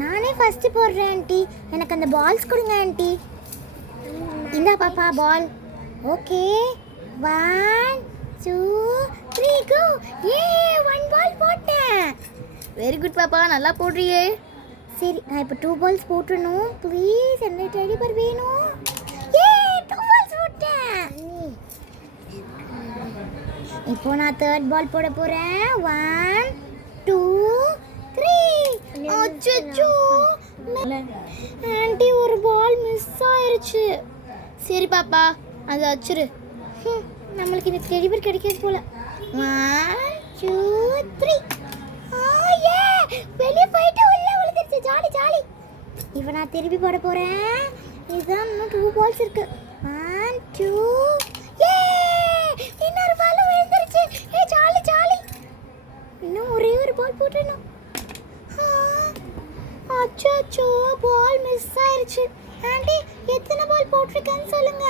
நானே ஃபர்ஸ்ட் போடுறேன் ஆண்டி. எனக்கு அந்த பால்ஸ் கொடுங்க ஆண்டி. இந்தா பாப்பா பால். ஓகே 1 2 3 கோ. ஏ 1 பால் போட்டேன். வெரி குட் பாப்பா, நல்லா போடுறியே. சரி நான் இப்போ 2 பால்ஸ் போட்டுறணும். ப்ளீஸ் என்ன டெடி பர் வேணும். ஏ 2 பால்ஸ் போட்டேன். இப்போ நான் தேர்ட் பால் போட போறேன். 1 2 3. அச்சச்சோ ஆண்டி, ஒரு பால் மிஸ் ஆயிருச்சு. சரி பாப்பா, அதை வச்சிரு. நம்மளுக்கு இந்த டெடி பர் கிடைக்காது போல. 1 2 3. வெளியே போயிட்டு உள்ள விழுந்துருச்சு. Jolly jolly. இப்போ நான் திருப்பி போட போறேன். இதுதான் இன்னும் 2 பால்ஸ் இருக்கு. 1 2. ஏ இன்னொரு பால் விழுந்துருச்சு. ஏ ஜாலி ஜாலி. இன்னும் ஒரே ஒரு பால் போடணும். அச்சச்சோ பால் மிஸ் ஆயிருச்சு. ஆண்டி எத்தனை பால் போட்டிருக்கேன்னு சொல்லுங்க.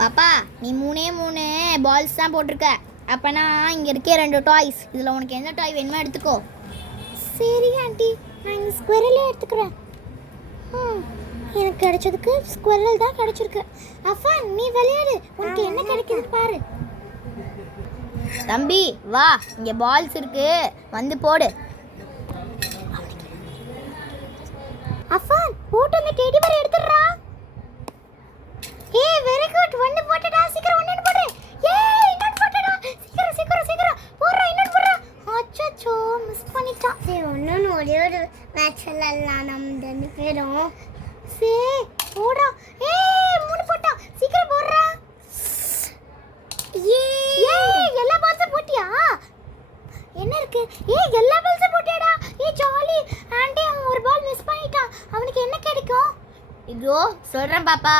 பாப்பா நீ 3 பால்ஸ் தான் போட்டிருக்க. அப்பனா இங்கே இருக்க 2 டாய்ஸ். இதில் உனக்கு எந்த டாய் வேணுமோ எடுத்துக்கோ. சரி ஆண்டி, நான் இந்த ஸ்குவரலே எடுத்துக்கிறேன். எனக்கு கிடைச்சதுக்கு ஸ்குவரல் தான் கிடைச்சிருக்கு. அப்பா நீ விளையாடு, உனக்கு என்ன கிடைக்குது பாரு. தம்பி வா, இங்கே பால்ஸ் இருக்கு, வந்து போடு. அப்பா போட்டு அந்த டெடி பர் எடுத்துறா. ஏ வெரி குட். ஒன்னு போட்டடா. சீக்கிரம் ஒன்னு போடு. ஏ இன்னொரு போட்டடா. சீக்கிரம் சீக்கிரம் சீக்கிரம் போறா. இன்னொரு போறா. அச்சச்சோ மிஸ் பண்ணிட்டான். சரி ஒன்னு ஒரே ஒரு மேட்ச் விளையாடலாம் நம்ம 2 பேரும். சரி போடா. ஏ 3 போட்டா. சீக்கிரம் போடுறா. ஏ எல்லா பால்ஸும் போட்டியா? என்ன இருக்கு? ஏ எல்லா பால்ஸும் போட்டியாடா. ஏ ஜாலி. ஆண்டி அவன் ஒரு பால் மிஸ் பண்ணிட்டான். அவனுக்கு என்ன கிடைக்கும்? இதோ சொல்கிறேன் பாப்பா.